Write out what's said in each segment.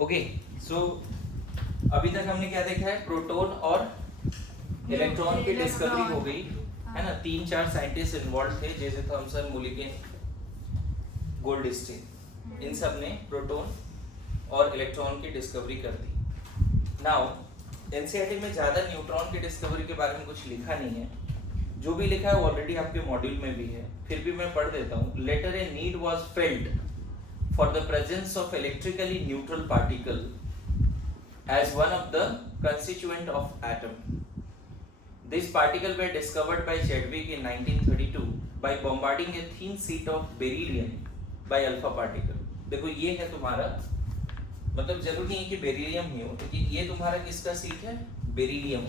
Okay so अभी तक हमने क्या देखा है, प्रोटॉन और इलेक्ट्रॉन की डिस्कवरी हो गई है ना। 3-4 साइंटिस्ट इन्वॉल्व थे, जैसे थॉमसन, मुलिकन, गोल्डस्टीन, इन सब ने प्रोटॉन और इलेक्ट्रॉन की डिस्कवरी कर दी। नाउ एनसीईआरटी में ज्यादा न्यूट्रॉन की डिस्कवरी के बारे में कुछ लिखा नहीं है, जो भी लिखा है वो ऑलरेडी आपके मॉड्यूल में भी है, फिर भी मैं पढ़ देता हूँ। Later a need was felt for the presence of electrically neutral particle as one of the constituent of atom. These particles were discovered by Chadwick in 1932 by bombarding a thin sheet of beryllium by alpha particle. देखो ये है तुम्हारा, मतलब जरूरी नहीं है कि beryllium ही हो, क्योंकि ये तुम्हारा किसका सीट है, beryllium,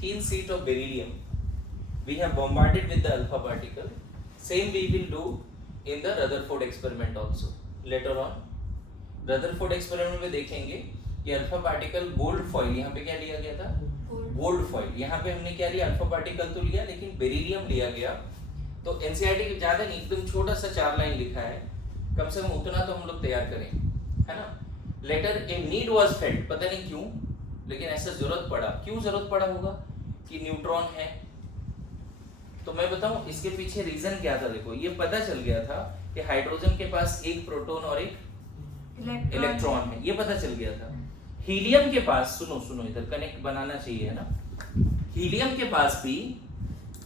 thin sheet of beryllium. We have bombarded with the alpha particle. Same we will do in the Rutherford experiment also. Later on, Rutherford experiment में देखेंगे कि अल्फा पार्टिकल गोल्ड फॉइल, यहाँ पे क्या लिया गया था, गोल्ड फॉइल। यहाँ पे हमने क्या लिया, अल्फा पार्टिकल तो लिया लेकिन बेरिलियम लिया गया। तो एनसीईआरटी के ज्यादा नहीं, एकदम छोटा सा 4 लाइन लिखा है, कम से कम उतना तो हम लोग तैयार करें, है ना। Later a need was felt, पता नहीं क्यों लेकिन ऐसा जरूरत पड़ा। क्यों जरूरत पड़ा होगा कि न्यूट्रॉन है, तो मैं बताऊं इसके पीछे रीजन क्या था। देखो ये पता चल गया था कि हाइड्रोजन के पास एक प्रोटॉन और एक इलेक्ट्रॉन है, ये पता चल गया था। हीलियम के पास, सुनो इधर कनेक्ट बनाना चाहिए है ना, हीलियम के पास भी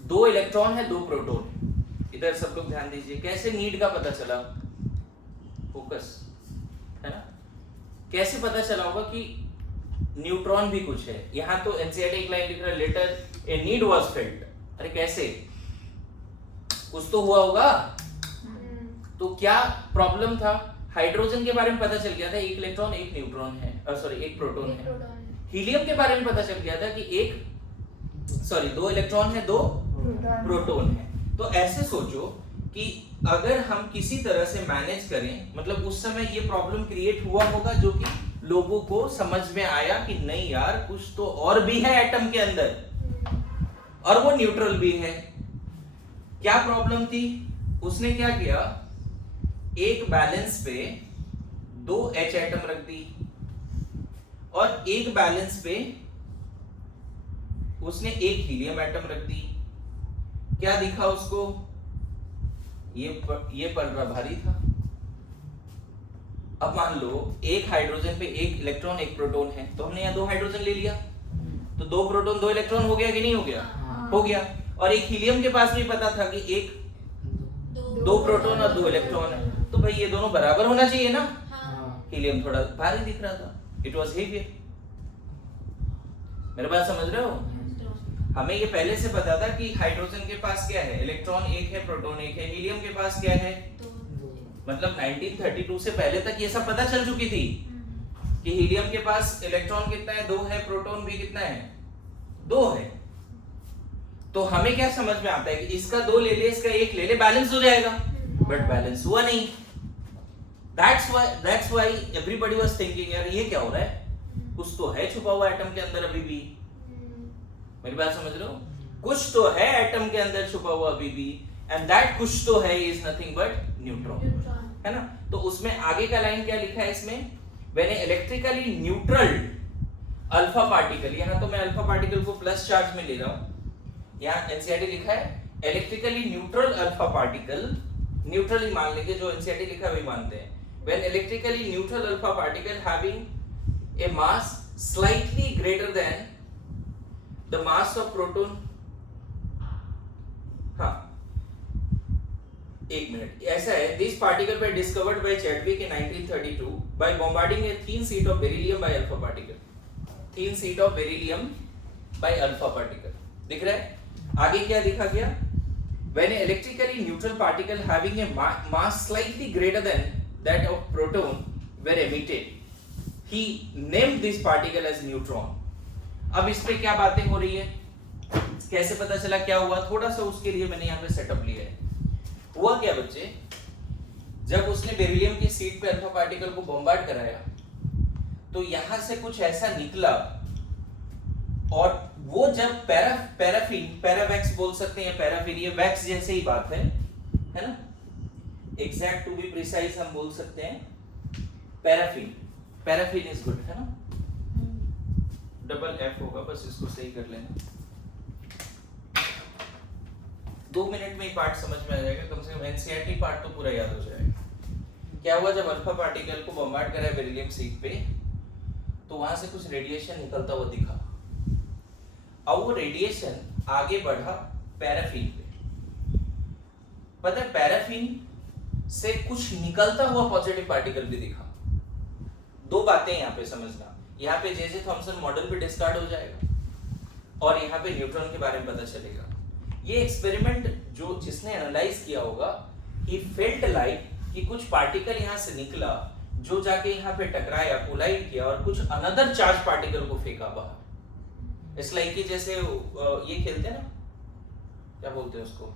2 इलेक्ट्रॉन है 2 प्रोटॉन है। इधर सब लोग ध्यान दीजिए, कैसे नीड का पता चला, फोकस है ना, कैसे पता चला होगा कि न्यूट्रॉन भी कुछ है। यहाँ तो एनसीईआरटी एक लाइन लिख रहा है, later a need was felt. अरे कैसे, कुछ तो हुआ होगा। तो क्या प्रॉब्लम था, हाइड्रोजन के बारे में पता चल गया था एक इलेक्ट्रॉन एक न्यूट्रॉन है, सॉरी एक प्रोटॉन है। हीलियम के बारे में पता चल गया था कि 2 इलेक्ट्रॉन है 2 प्रोटॉन है। तो ऐसे सोचो कि अगर हम किसी तरह से मैनेज करें, मतलब उस समय ये प्रॉब्लम क्रिएट हुआ होगा जो कि लोगों को समझ में आया कि नहीं यार कुछ तो और भी है एटम के अंदर और वो न्यूट्रल भी है। क्या प्रॉब्लम थी, उसने क्या किया, एक बैलेंस पे 2 H एटम रख दी और एक बैलेंस पे उसने एक हीलियम एटम रख दी। क्या दिखा उसको, ये पलड़ा भारी था। अब मान लो एक हाइड्रोजन पे एक इलेक्ट्रॉन एक प्रोटॉन है, तो हमने यहाँ 2 हाइड्रोजन ले लिया, तो 2 प्रोटॉन 2 इलेक्ट्रॉन हो गया कि नहीं हो गया, हो गया। और एक हीलियम के पास भी पता था कि एक 2 प्रोटॉन और 2 इलेक्ट्रॉन है, तो भाई ये दोनों बराबर होना चाहिए ना। हीलियम थोड़ा भारी दिख रहा था, इट वाज हेवियर। मेरे बात समझ रहे हो, हमें ये पहले से पता था कि हाइड्रोजन के पास क्या है, इलेक्ट्रॉन एक है प्रोटॉन एक है। हीलियम के पास क्या है, मतलब 1932 से पहले तक ये सब पता चल चुकी थी कि हीलियम के पास इलेक्ट्रॉन कितना है, 2 है, प्रोटॉन भी कितना है, 2 है। तो हमें क्या समझ में आता है कि इसका 2 ले ले, इसका 1 ले ले, बैलेंस हो जाएगा, बट बैलेंस हुआ नहीं। That's why everybody was thinking यार ये क्या हो रहा है, कुछ तो है छुपा हुआ एटम के अंदर अभी भी। मेरी बात समझ रहे हो, कुछ तो है एटम के अंदर छुपा हुआ अभी भी, एंड दैट कुछ तो है इज नथिंग बट न्यूट्रॉन, है ना। तो उसमें आगे का लाइन क्या लिखा है इसमें, when electrically neutral alpha particle, यहाँ तो मैं अल्फा पार्टिकल को प्लस चार्ज में ले रहा हूँ, यहाँ एनसीईआरटी लिखा है electrically neutral alpha particle, neutral ही मान लेंगे, जो एनसीईआरटी लिखा है वही मानते हैं। When electrically neutral alpha particle having a mass slightly greater than the mass of proton, हाँ एक मिनट, ऐसा है, this particle were discovered by Chadwick in 1932 by bombarding a thin sheet of beryllium by alpha particle, thin sheet of beryllium by alpha particle। दिख रहा है, आगे क्या दिखा गया, when an electrically neutral particle having a mass slightly greater than that of proton were emitted, he named this particle as neutron। अब इस पे क्या बातें हो रही है, कैसे पता चला, क्या हुआ, थोड़ा सा उसके लिए मैंने यहाँ पे सेटअप लिया है। हुआ क्या बच्चे, जब उसने बेरिलियम की सीट पे अल्फा पार्टिकल को बॉम्बार्ड कराया तो यहां से कुछ ऐसा निकला, और वो जब पैरावैक्स बोल सकते हैं, पैराफिन, ये वैक्स जैसे ही बात है ना, एग्जैक्ट टू बी प्रिसाइज हम बोल सकते हैं पैराफिन, पैराफिन इज गुड, है ना? डबल एफ होगा, बस इसको सही कर लेना। 2 मिनट में ही पार्ट समझ में आ जाएगा, कम से कम एनसीईआरटी पार्ट तो पूरा याद हो जाएगा। क्या हुआ जब अल्फा पार्टिकल को बम्बार्ड करा बेरिलियम सीट पे, तो वहां से कुछ रेडिएशन निकलता हुआ दिखा। अब वो रेडिएशन आगे बढ़ा पैराफिन पे। पता है पैराफिन से कुछ निकलता हुआ पॉजिटिव पार्टिकल भी दिखा। 2 बातें यहाँ पे समझना, यहाँ पे जे थॉमसन मॉडल भी डिस्कार्ड हो जाएगा और यहाँ पे न्यूट्रॉन के बारे में पता चलेगा। ये एक्सपेरिमेंट जो जिसने एनालाइज किया होगा, ही फेल्ट लाइक कि कुछ पार्टिकल यहाँ से निकला जो जाके यहाँ पे टकराया, कोलाइड किया और कुछ अनदर चार्ज पार्टिकल को फेंका बाहर। इट्स लाइक कि जैसे ये खेलते हैं ना, क्या बोलते हैं उसको,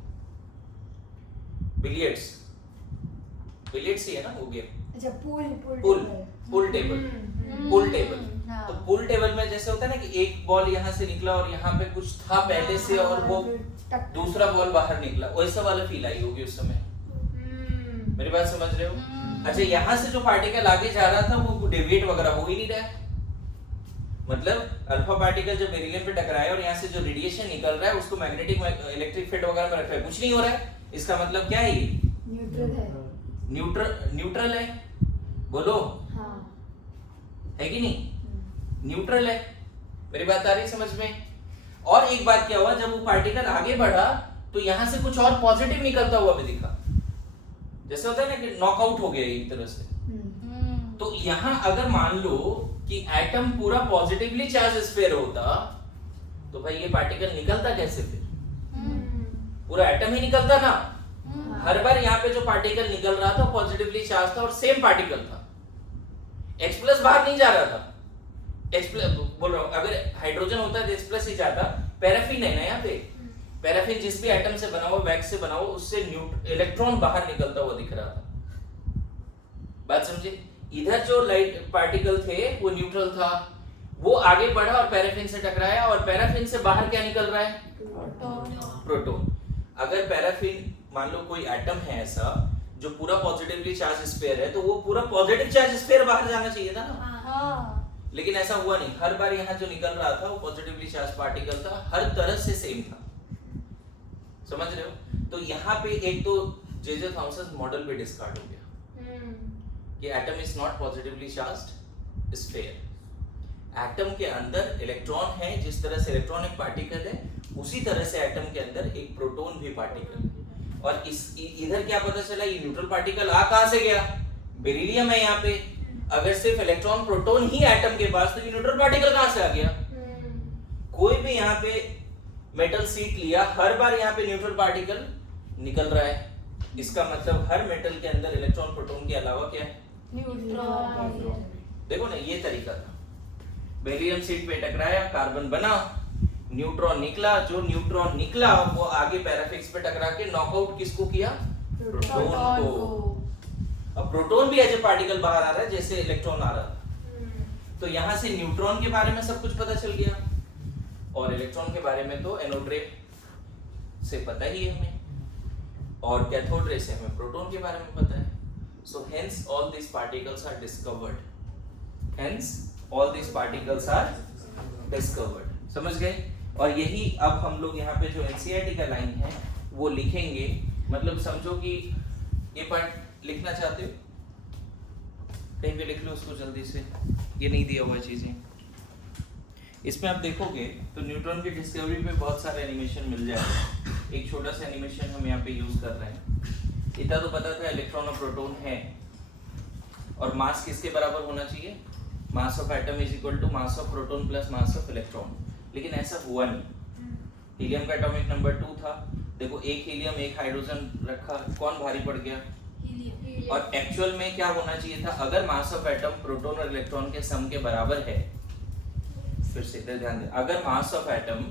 बिलियर्ड्स ही है ना वो गेम। अच्छा, पूल टेबल। तो पूल टेबल में जैसे होता है ना कि एक बॉल यहाँ से निकला और यहाँ पे कुछ था पहले से और वो दूसरा बॉल बाहर निकला, वैसा वाला फील आई होगी उस समय। मेरी बात समझ रहे हो? अच्छा, यहाँ से जो पार्टिकल आगे जा रहा था वो डेविएट वगैरह हो ही नहीं रहा है। मतलब अल्फा पार्टिकल जब बेरिलियम पे टकराया और यहाँ से जो रेडिएशन निकल रहा है उसको मैग्नेटिक इलेक्ट्रिक फील्ड वगैरह में रखा है, कुछ नहीं हो रहा है। इसका मतलब क्या है? ये न्यूट्रल है। बोलो हाँ। है कि नहीं? न्यूट्रल है। मेरी बात आ रही समझ में? और एक बात क्या हुआ, जब वो पार्टिकल आगे बढ़ा तो यहाँ से कुछ और पॉजिटिव निकलता हुआ भी दिखा। जैसे होता है ना कि नॉकआउट हो गया एक तरह से। तो यहाँ अगर मान लो कि एटम पूरा पॉजिटिवली चार्ज स्फीयर होता तो भाई ये पार्टिकल निकलता कैसे फिर? पूरा एटम ही निकलता ना। हर बार यहाँ पे जो पार्टिकल निकल रहा था पॉजिटिवली चार्ज था और सेम पार्टिकल था। H+ बाहर नहीं जा रहा था। H+ बोल रहा हूं, अगर हाइड्रोजन होता है तो H+ ही जाता। पैराफिन है ना यहाँ पे, पैराफिन जिस भी एटम से बना हुआ, वैक्स से बना हुआ, उससे इलेक्ट्रॉन बाहर निकलता हुआ दिख रहा था। बात समझे? इधर जो लाइट पार्टिकल थे वो न्यूट्रल था, वो आगे बढ़ा और पैराफिन से टकराया और पैराफिन से बाहर क्या निकल रहा है? प्रोटॉन। अगर पैराफिन मान लो कोई एटम है ऐसा जो पूरा पॉजिटिवली चार्ज स्फीयर है, तो वो पूरा पॉजिटिव चार्ज स्फीयर बाहर जाना चाहिए था ना। लेकिन ऐसा हुआ नहीं। हर बार यहाँ जो निकल रहा था वो पॉजिटिवली चार्ज पार्टिकल था, हर तरह से सेम था। समझ रहे हो? तो यहाँ पे एक तो जे थॉमसन मॉडल पे डिस्कार्ड हो गया कि atom is not positively charged sphere. Atom के अंदर इलेक्ट्रॉन है, जिस तरह से इलेक्ट्रॉन एक पार्टिकल है उसी तरह से एटम के अंदर एक प्रोटॉन भी पार्टिकल है। और इस इधर क्या पता चला, ये न्यूट्रल पार्टिकल आ कहां से गया? बेरिलियम है यहाँ पे। अगर सिर्फ इलेक्ट्रॉन प्रोटॉन ही एटम के पास, तो ये न्यूट्रल पार्टिकल कहां से आ गया? कोई भी यहाँ पे मेटल सीट लिया, हर बार यहाँ पे न्यूट्रल पार्टिकल निकल रहा है। इसका मतलब हर मेटल के अंदर इलेक्ट्रॉन प्रोटॉन के अलावा क्या है? न्यूट्रॉन। देखो ना, ये तरीका था। बेरिलियम सीट पे टकराया, कार्बन बना, न्यूट्रॉन निकला। जो न्यूट्रॉन निकला वो आगे पैराफिक्स पे टकरा के नॉकआउट किसको किया? प्रोटॉन को। अब प्रोटॉन भी ऐसे पार्टिकल बाहर आ रहा है जैसे इलेक्ट्रॉन आ रहा था। तो यहाँ से न्यूट्रॉन के बारे में सब कुछ पता चल गया और इलेक्ट्रॉन के बारे में तो एनोड रे से पता ही है हमें, और कैथोड रे से हमें प्रोटॉन के बारे में पता है। So hence all this particles are discovered. Hence all this particles are discovered. समझ गए? और यही अब हम लोग यहाँ पे जो एनसीईआरटी का लाइन है वो लिखेंगे। मतलब समझो कि ये पार्ट लिखना चाहते हो, कहीं पे लिख लो उसको जल्दी से, ये नहीं दिया हुआ चीजें। इसमें आप देखोगे तो न्यूट्रॉन की डिस्कवरी पे बहुत सारे एनिमेशन मिल जाएगा। एक छोटा सा एनिमेशन हम यहाँ पे यूज कर रहे हैं। इतना तो पता था इलेक्ट्रॉन और प्रोटॉन है, और मास किसके बराबर होना चाहिए? Mass of atom is equal to mass of proton plus mass of electron. लेकिन ऐसा हुआ नहीं। हीलियम का एटॉमिक नंबर 2 था। देखो, एक हीलियम एक हाइड्रोजन रखा, कौन भारी पड़ गया? हीलियम। और एक्चुअल में क्या होना चाहिए था? अगर मास ऑफ एटम प्रोटॉन और इलेक्ट्रॉन के सम के बराबर है, फिर से इधर ध्यान दें, अगर मास ऑफ एटम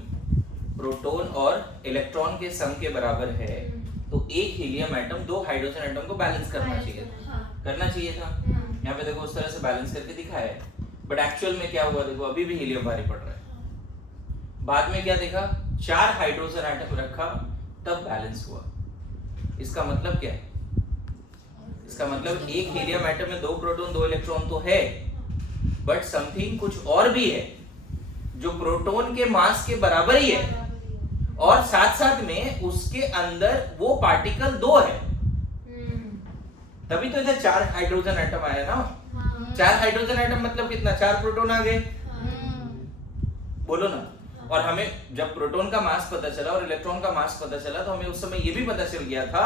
प्रोटॉन और इलेक्ट्रॉन के सम के बराबर है तो एक हीलियम एटम 2 हाइड्रोजन एटम को बैलेंस करना चाहिए था। करना चाहिए था। यहाँ पे देखो उस तरह से बैलेंस करके दिखाया है, बट एक्चुअल में क्या हुआ? देखो, अभी भी हीलियम भारी पड़ रहा है। बाद में क्या देखा? 4 हाइड्रोजन एटम रखा, तब बैलेंस हुआ। इसका मतलब क्या है? इसका मतलब एक हीलियम एटम में 2 प्रोटॉन 2 इलेक्ट्रॉन तो है, बट समथिंग कुछ और भी है जो प्रोटॉन के मास के बराबर ही है, और साथ साथ में उसके अंदर वो पार्टिकल 2 है। तभी तो इधर 4 हाइड्रोजन एटम आया ना। 4 हाइड्रोजन एटम मतलब कितना, 4 प्रोटॉन आ गए, बोलो ना। और हमें जब प्रोटॉन का मास पता चला और इलेक्ट्रॉन का मास पता चला तो हमें उस समय ये भी पता चल गया था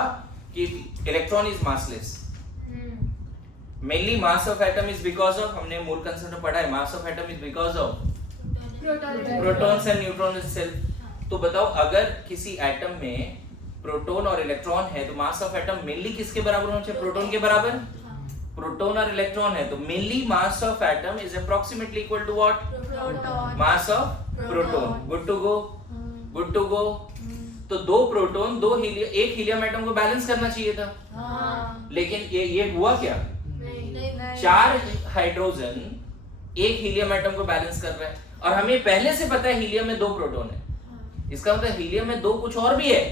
कि electron is massless. Mainly mass of atom is because of, हमने मूल कंसेप्ट पढ़ा है, मास of atom is because of protons and neutron itself. तो बताओ अगर किसी एटम में प्रोटॉन और इलेक्ट्रॉन है तो मास ऑफ एटम मेनली किसके बराबर होना चाहिए, प्रोटॉन के बराबर। प्रोटॉन और इलेक्ट्रॉन है तो mainly mass of atom is approximately equal to what, mass of proton. Good to go, good to go. तो 2 प्रोटॉन 2 हीलियम, एक हीलियम एटम को बैलेंस करना चाहिए था, लेकिन ये हुआ क्या, 4 हाइड्रोजन एक हीलियम एटम को बैलेंस कर रहा है, और हमें पहले से पता है हीलियम में 2 प्रोटॉन है। इसका मतलब हीलियम में 2 कुछ और भी है।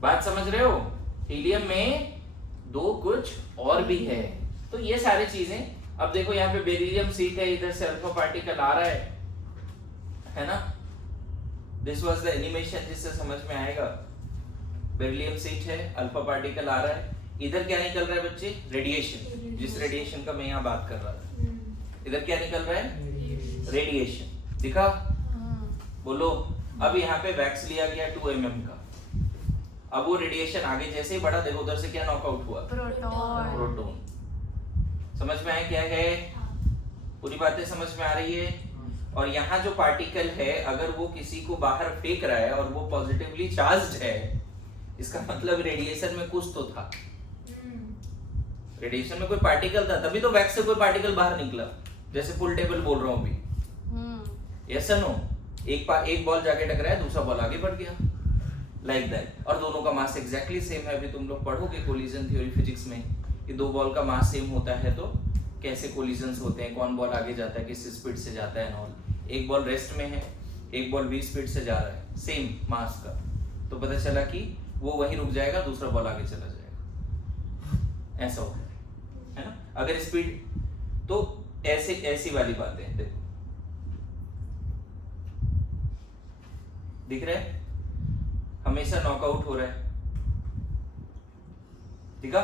बात समझ रहे हो, हीलियम में 2 कुछ और भी है। तो ये सारी चीजें, अब देखो यहाँ पे बेरिलियम सीट है, इधर से अल्फा पार्टिकल आ रहा है ना। दिस वाज द एनिमेशन, जिससे समझ में आएगा। बेरिलियम सीट है, अल्फा पार्टिकल आ रहा है, इधर क्या निकल रहा है बच्चे, रेडिएशन। जिस रेडिएशन का मैं यहाँ बात कर रहा था, इधर क्या निकल रहा है, रेडिएशन। दिखा, बोलो। अब यहाँ पे वैक्स लिया गया 2 mm का, अब वो रेडिएशन आगे जैसे ही बढ़ा, देखो उधर से क्या नॉकआउट हुआ, प्रोटॉन। समझ में आया क्या है, पूरी बातें समझ में आ रही है। और यहाँ जो पार्टिकल है अगर वो किसी को बाहर फेंक रहा है और वो पॉजिटिवली चार्ज्ड है, इसका मतलब रेडिएशन में कुछ तो था, रेडिएशन में कोई पार्टिकल था, तभी तो वैक्स से कोई पार्टिकल बाहर निकला। जैसे पुल टेबल बोल रहा हूँ अभी, यस नो, एक बॉल जाके टकराया, दूसरा बॉल आगे बढ़ गया, लाइक दैट। और दोनों का मास एग्जैक्टली सेम है। अभी तुम लोग पढ़ोगे कोलिजन थ्योरी फिजिक्स में कि 2 बॉल का मास सेम होता है तो कैसे कोलिजन्स होते हैं, कौन बॉल आगे जाता है, किस स्पीड से जाता है ऑल। एक बॉल रेस्ट में है, एक बॉल v स्पीड से जा रहा है, सेम मास का, तो पता चला कि वो वहीं रुक zaega, दूसरा बॉल आगे चला जाएगा, ऐसा होता है ना। अगर स्पीड, तो ऐसी वाली बातें हैं। देखो दिख रहा है, हमेशा नॉकआउट हो रहा है, दिखा।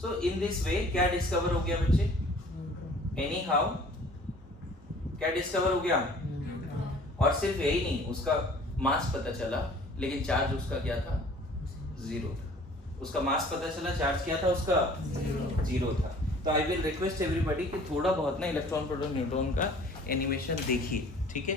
सो इन दिस वे क्या डिस्कवर हो गया बच्चे, एनी हाउ क्या डिस्कवर हो गया। और सिर्फ यही नहीं, उसका मास पता चला, लेकिन चार्ज उसका क्या था, 0 था। उसका मास पता चला, चार्ज क्या था उसका, 0 था। तो आई विल रिक्वेस्ट एवरीबॉडी कि थोड़ा बहुत ना इलेक्ट्रॉन प्रोटॉन न्यूट्रॉन का एनिमेशन देखिए, ठीक है।